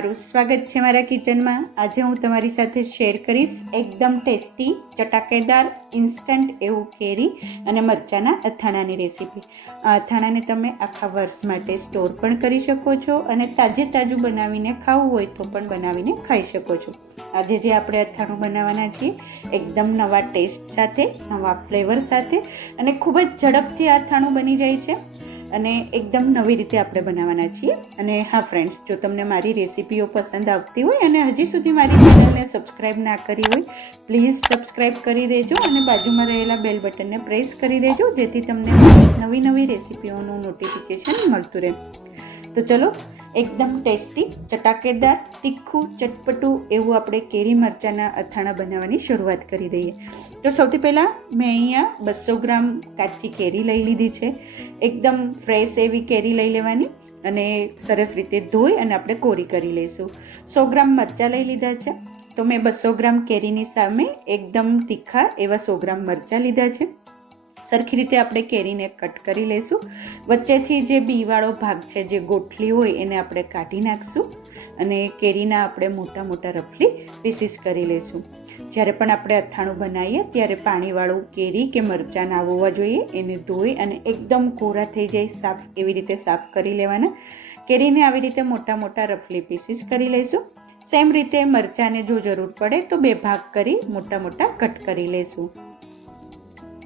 તમારું સ્વાગત છે મારા કિચનમાં। આજે હું તમારી સાથે શેર કરીશ એકદમ ટેસ્ટી ચટાકેદાર ઇન્સ્ટન્ટ એવું કેરી અને મરચાંના અથાણાની રેસીપી। આ અથાણાને તમે આખા વર્ષ માટે સ્ટોર પણ કરી શકો છો અને તાજું બનાવીને ખાવું હોય તો પણ બનાવીને ખાઈ શકો છો। આજે જે આપણે અથાણું બનાવવાના છીએ એકદમ નવા ટેસ્ટ સાથે, નવા ફ્લેવર સાથે અને ખૂબ જ ઝડપથી આ અથાણું બની જાય છે અને એકદમ નવી રીતે આપણે બનાવવાના છીએ। અને હા ફ્રેન્ડ્સ, જો તમને મારી રેસીપીઓ પસંદ આવતી હોય અને હજી સુધી મારી ચેનલને સબસ્ક્રાઈબ ના કરી હોય, પ્લીઝ સબસ્ક્રાઈબ કરી દેજો અને બાજુમાં રહેલા બેલ બટનને પ્રેસ કરી દેજો, જેથી તમને નવી રેસીપીઓનું નોટિફિકેશન મળતું રહે। તો ચલો એકદમ ટેસ્ટી, ચટાકેદાર, તીખું, ચટપટું એવું આપણે કેરી મરચાંના અથાણા બનાવવાની શરૂઆત કરી દઈએ। તો સૌથી પહેલાં મેં અહીંયા 200 ગ્રામ કાચી કેરી લઈ લીધી છે। એકદમ ફ્રેશ એવી કેરી લઈ લેવાની અને સરસ રીતે ધોઈ અને આપણે કોરી કરી લઈશું। 100 ગ્રામ મરચાં લઈ લીધા છે। તો મેં 200 ગ્રામ કેરીની સામે એકદમ તીખા એવા 100 ગ્રામ મરચાં લીધા છે। સરખી રીતે આપણે કેરીને કટ કરી લઈશું। વચ્ચેથી જે બીવાળો ભાગ છે, જે ગોઠલી હોય, એને આપણે કાઢી નાખશું અને કેરીના આપણે મોટા રફલી પીસીસ કરી લઈશું। જ્યારે પણ આપણે અથાણું બનાવીએ ત્યારે પાણીવાળું કેરી કે મરચાં ના આવવા જોઈએ, એને ધોઈ અને એકદમ કોરા થઈ જાય સાફ એવી રીતે સાફ કરી લેવાના। કેરીને આવી રીતે મોટા રફલી પીસીસ કરી લઈશું। સેમ રીતે મરચાંને જો જરૂર પડે તો 2 ભાગ કરી મોટા કટ કરી લઈશું।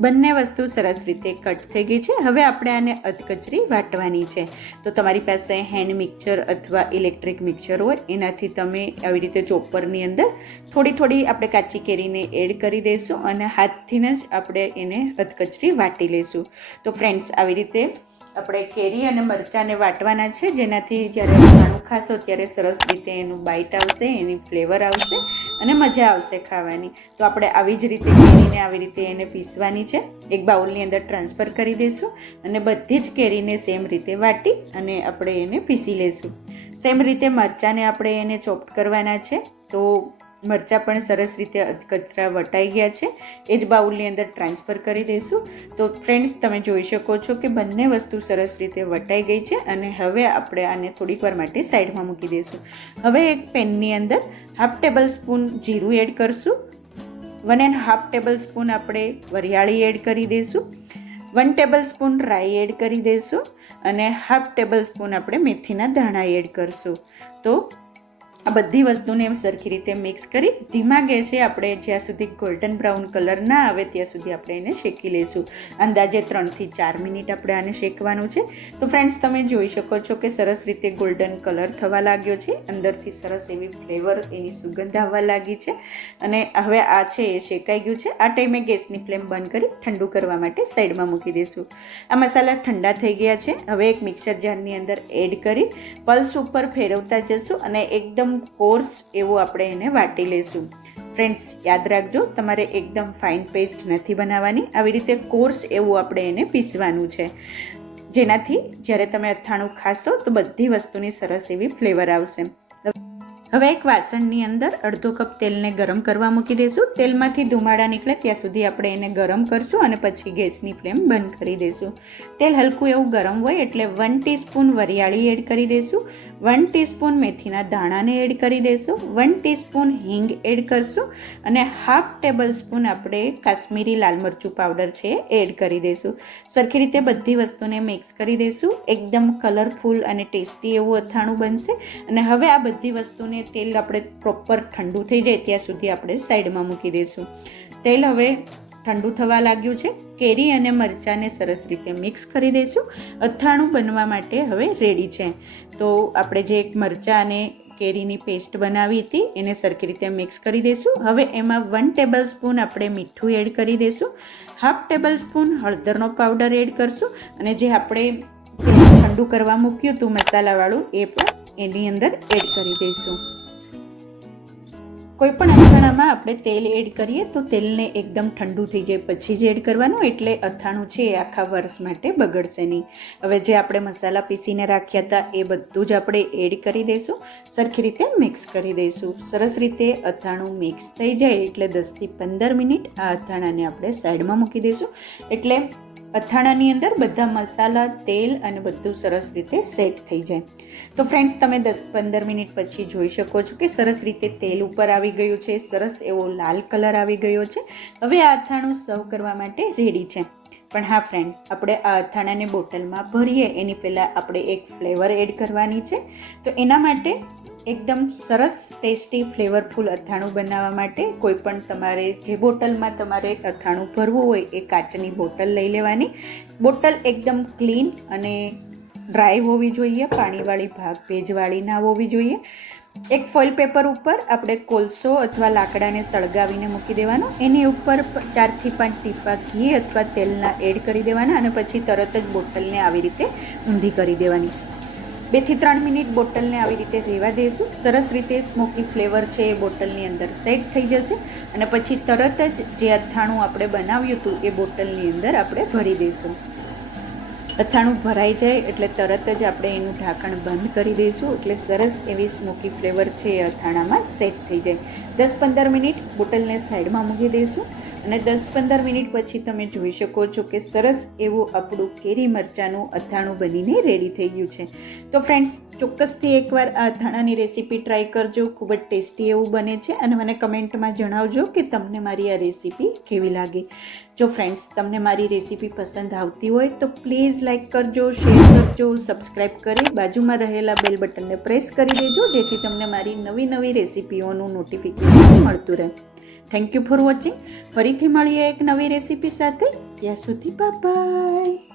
બંને વસ્તુ સરસ રીતે કટ થઈ ગઈ છે। હવે આપણે આને અધકચરી વાટવાની છે। તો તમારી પાસે હેન્ડ મિક્સર અથવા ઇલેક્ટ્રિક મિક્સર હોય, એનાથી તમે આવી રીતે ચોપરની અંદર થોડી આપણે કાચી કેરીને એડ કરી દઈશું અને હાથથી જ આપણે એને અધકચરી વાટી લઈશું। તો ફ્રેન્ડ્સ, આવી રીતે આપણે કેરી અને મરચાંને વાટવાના છે, જેનાથી જ્યારે અથાણું ખાશો ત્યારે સરસ રીતે એનું બાઇટ આવશે, એની ફ્લેવર આવશે અને મજા આવશે ખાવાની। તો આપણે આવી જ રીતે કેરીને આવી રીતે એને પીસવાની છે। એક બાઉલની અંદર ટ્રાન્સફર કરી દઈશું અને બધી જ કેરીને સેમ રીતે વાટી અને આપણે એને પીસી લઈશું। સેમ રીતે મરચાંને આપણે એને ચોપ કરવાના છે। તો મરચાં પણ સરસ રીતે અધકચરા વટાઈ ગયા છે, એ જ બાઉલની અંદર ટ્રાન્સફર કરી દઈશું। તો ફ્રેન્ડ્સ, તમે જોઈ શકો છો કે બંને વસ્તુ સરસ રીતે વટાઈ ગઈ છે અને હવે આપણે આને થોડીક વાર માટે સાઈડમાં મૂકી દઈશું। હવે એક પેનની અંદર 1/2 ટેબલ સ્પૂન જીરું એડ કરશું, 1.5 ટેબલ સ્પૂન આપણે વરિયાળી એડ કરી દઈશું, 1 ટેબલ સ્પૂન રાઈ એડ કરી દઈશું અને 1/2 ટેબલ સ્પૂન આપણે મેથીના દાણા એડ કરશું। તો આ બધી વસ્તુને સરખી રીતે મિક્સ કરી ધીમા ગેસે આપણે જ્યાં સુધી ગોલ્ડન બ્રાઉન કલર ના આવે ત્યાં સુધી આપણે એને શેકી લઈશું। અંદાજે 3 થી 4 મિનિટ આપણે આને શેકવાનું છે। તો ફ્રેન્ડ્સ, તમે જોઈ શકો છો કે સરસ રીતે ગોલ્ડન કલર થવા લાગ્યો છે, અંદરથી સરસ એવી ફ્લેવર, એની સુગંધ આવવા લાગી છે અને હવે આ છે એ શેકાઈ ગયું છે। આ ટાઈમે ગેસની ફ્લેમ બંધ કરી ઠંડુ કરવા માટે સાઈડમાં મૂકી દઈશું। આ મસાલા ઠંડા થઈ ગયા છે। હવે એક મિક્સર જારની અંદર એડ કરી પલ્સ ઉપર ફેરવતા જશું અને એકદમ કોર્સ એવું આપણે એને વાટી લઈશું। ફ્રેન્ડ્સ, યાદ રાખજો, તમારે એકદમ ફાઇન પેસ્ટ નથી બનાવવાની, આવી રીતે કોર્સ એવું આપણે એને પીસવાનું છે, જેનાથી જ્યારે તમે અથાણું ખાશો તો બધી વસ્તુની સરસ એવી ફ્લેવર આવશે। હવે એક વાસણની અંદર અડધો કપ તેલને ગરમ કરવા મૂકી દઈશું। તેલમાંથી ધુમાડા નીકળે ત્યાં સુધી આપણે એને ગરમ કરશું અને પછી ગેસની ફ્લેમ બંધ કરી દઈશું। તેલ હલકું એવું ગરમ હોય એટલે 1 ટીસ્પૂન વરિયાળી એડ કરી દઈશું, 1 ટીસ્પૂન મેથીના દાણાને એડ કરી દઈશું, 1 ટીસ્પૂન હિંગ એડ કરશું અને 1/2 ટેબલ સ્પૂન આપણે કાશ્મીરી લાલ મરચું પાવડર છે એડ કરી દઈશું। સરખી રીતે બધી વસ્તુને મિક્સ કરી દઈશું। એકદમ કલરફુલ અને ટેસ્ટી એવું અથાણું બનશે અને હવે આ બધી વસ્તુને તેલ આપણે પ્રોપર ઠંડુ થઈ જાય ત્યાં સુધી આપણે સાઈડમાં મૂકી દઈશું। તેલ હવે ઠંડુ થવા લાગ્યું છે। કેરી અને મરચાંને સરસ રીતે મિક્સ કરી દઈશું। અથાણું બનવા માટે હવે રેડી છે। તો આપણે જે મરચાં અને કેરીની પેસ્ટ બનાવી હતી એને સરખી રીતે મિક્સ કરી દઈશું। હવે એમાં 1 ટેબલ સ્પૂન આપણે મીઠું એડ કરી દઈશું, 1/2 ટેબલ સ્પૂન હળદરનો પાવડર એડ કરશું અને જે આપણે ઠંડુ કરવા મૂક્યું હતું મસાલાવાળું એ પણ એની અંદર એડ કરી દઈશું। કોઈ પણ અથાણામાં આપણે તેલ એડ કરીએ તો તેલને એકદમ ઠંડુ થઈ જાય પછી જ એડ કરવાનું, એટલે અથાણું છે એ આખા વર્ષ માટે બગડશે નહીં। હવે જે આપણે મસાલા પીસીને રાખ્યા હતા એ બધું જ આપણે એડ કરી દઈશું, સરખી રીતે મિક્સ કરી દઈશું। સરસ રીતે અથાણું મિક્સ થઈ જાય એટલે 10 થી 15 મિનિટ આ અથાણાને આપણે સાઈડમાં મૂકી દઈશું, એટલે અથાણાની અંદર બધા મસાલા, તેલ અને બધું સરસ રીતે સેટ થઈ જાય. તો ફ્રેન્ડ્સ, તમે 10-15 મિનિટ પછી જોઈ શકો છો કે સરસ રીતે તેલ ઉપર આવી ગયું છે, સરસ એવો લાલ કલર આવી ગયો છે. હવે આ અથાણું સર્વ કરવા માટે રેડી છે. પણ હા ફ્રેન્ડ, આપણે આ અથાણાને બોટલમાં ભરીએ એની પહેલાં આપણે એક ફ્લેવર એડ કરવાની છે. તો એના માટે એકદમ સરસ ટેસ્ટી ફ્લેવરફુલ અથાણું બનાવવા માટે કોઈ પણ તમારે જે બોટલમાં તમારે અથાણું ભરવું હોય એ કાચની બોટલ લઈ લેવાની. બોટલ એકદમ ક્લીન અને ડ્રાય હોવી જોઈએ, પાણીવાળી ભાગ ભેજવાળી ના હોવી જોઈએ. એક ફોઇલ પેપર ઉપર આપણે કોલસો અથવા લાકડાને સળગાવીને મૂકી દેવાનો. એની ઉપર 4 થી 5 ટીપા ઘી અથવા તેલના એડ કરી દેવાના અને પછી તરત જ બોટલને આવી રીતે ઊંધી કરી દેવાની. 2 થી 3 મિનિટ બોટલને આવી રીતે રહેવા દઈશું. સરસ રીતે સ્મોકી ફ્લેવર છે એ બોટલની અંદર સેટ થઈ જશે અને પછી તરત જ જે અથાણું આપણે બનાવ્યું હતું એ બોટલની અંદર આપણે ભરી દઈશું. અથાણું ભરાઈ જાય એટલે તરત જ આપણે એનું ઢાંકણ બંધ કરી દઈશું એટલે સરસ એવી સ્મોકી ફ્લેવર છે એ અથાણામાં સેટ થઈ જાય. 10-15 મિનિટ બોટલને સાઈડમાં મૂકી દઈશું અને 10-15 મિનિટ પછી તમે જોઈ શકો છો કે સરસ એવું આપણું કેરી મરચાંનું અથાણું બનીને રેડી થઈ ગયું છે. તો ફ્રેન્ડ્સ, ચોક્કસથી એકવાર આ અથાણાની રેસીપી ટ્રાય કરજો. ખૂબ જ ટેસ્ટી એવું બને છે અને મને કમેન્ટમાં જણાવજો કે તમને મારી આ રેસીપી કેવી લાગી. જો ફ્રેન્ડ્સ, તમને મારી રેસીપી પસંદ આવતી હોય તો પ્લીઝ લાઇક કરજો, શેર કરજો, સબસ્ક્રાઈબ કરી બાજુમાં રહેલા બેલ બટનને પ્રેસ કરી દેજો જેથી તમને મારી નવી રેસીપીઓનું નોટિફિકેશન મળતું રહે. Thank you for watching. ફરીથી મળીએ એક નવી રેસીપી સાથે. ત્યાં સુધી બાય બાય.